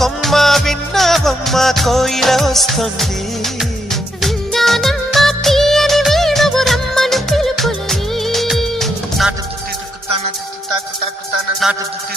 కొమ్మ విన్నావమ్మ కోయిల వస్తుంది. విన్నానమ్మ తీయని వేణువు రమ్మను పిలుపులని. నాటు దుత్తి దుక్కుతాన దుత్తి తాకు తాకుతాన నాటు దుత్తి